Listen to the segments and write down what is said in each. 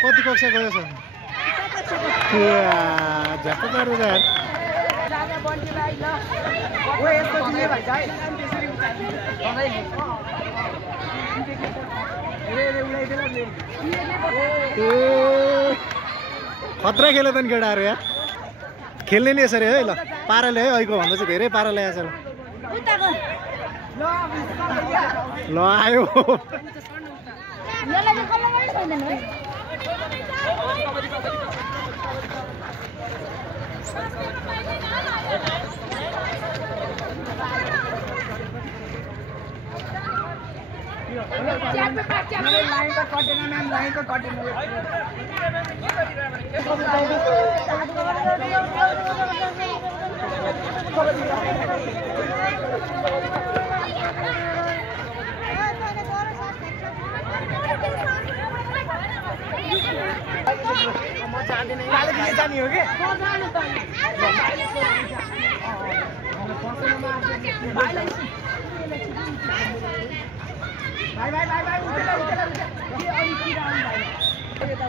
कति कक्षा गयो छ झ्याप्प गर्दै यार खतरा खेल्यो त नि केटाहरू यार खेल्ने नि यसरी है ल पाराले है अहिलेको भन्दा चाहिँ धेरै पारा ल्याएछ ल आयो लाइन का कटेना मैम लाइन का कटेना जानी हो कि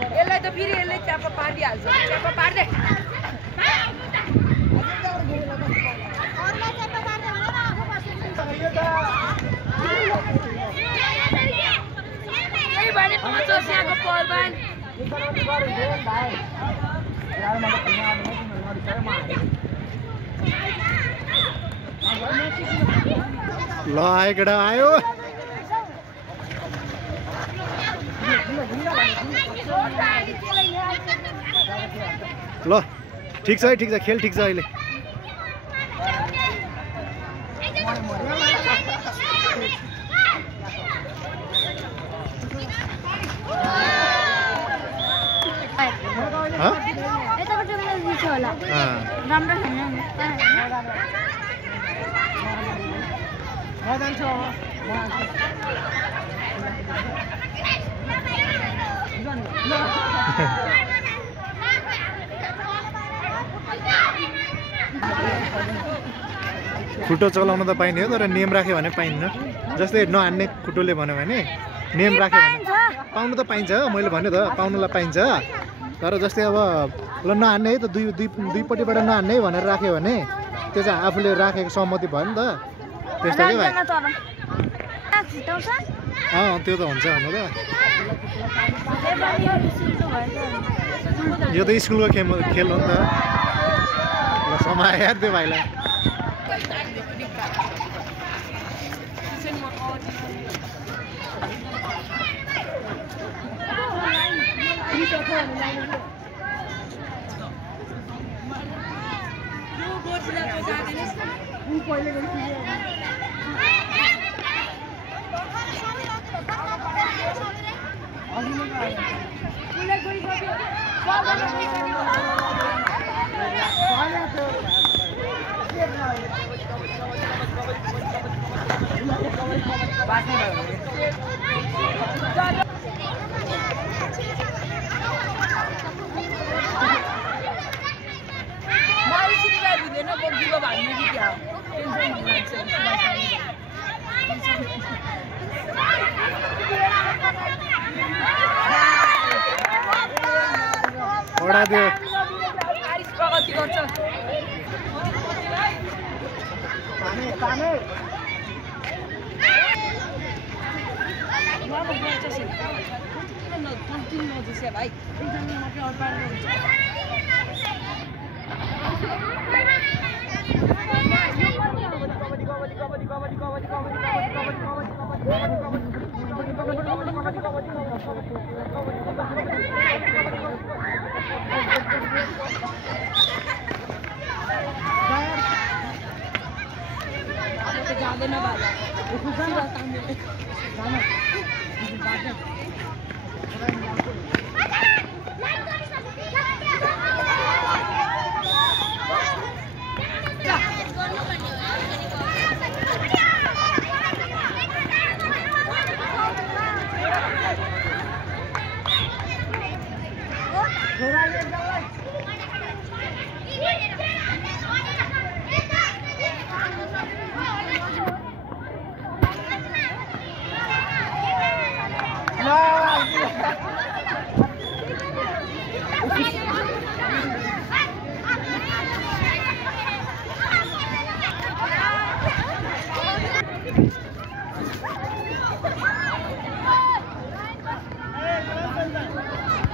यसलाई त फेरि यसले च्यापा पारिहाल्छ च्यापा पार्दै भने चोसियाको पलबान ल आयो केटा आयो ल ठिक छ है ठिक छ खेल ठिक छ अहिले खुट्टो चलाउन त पाइने हो तर नेम राख्यो भने पाइन्न जस्तै नहान्ने खुट्टोले भन्यो भने नेम राख्यो भने पाउनु त पाइन्छ मैले भन्यो त पाउनुलाई पाइन्छ तर जस्तै अब ल नहान्ने है त दुईपट्टिबाट नहान्ने भनेर राख्यो भने त्यो चाहिँ आफूले राखेको सहमति भयो नि त त्यस्तो के भाइ त्यो त हुन्छ हुनु त यो त स्कुलको खेल हो नि त ल समय यार त्यो भाइलाई प्रगति गर्छ भाइ जाँदैन भाइ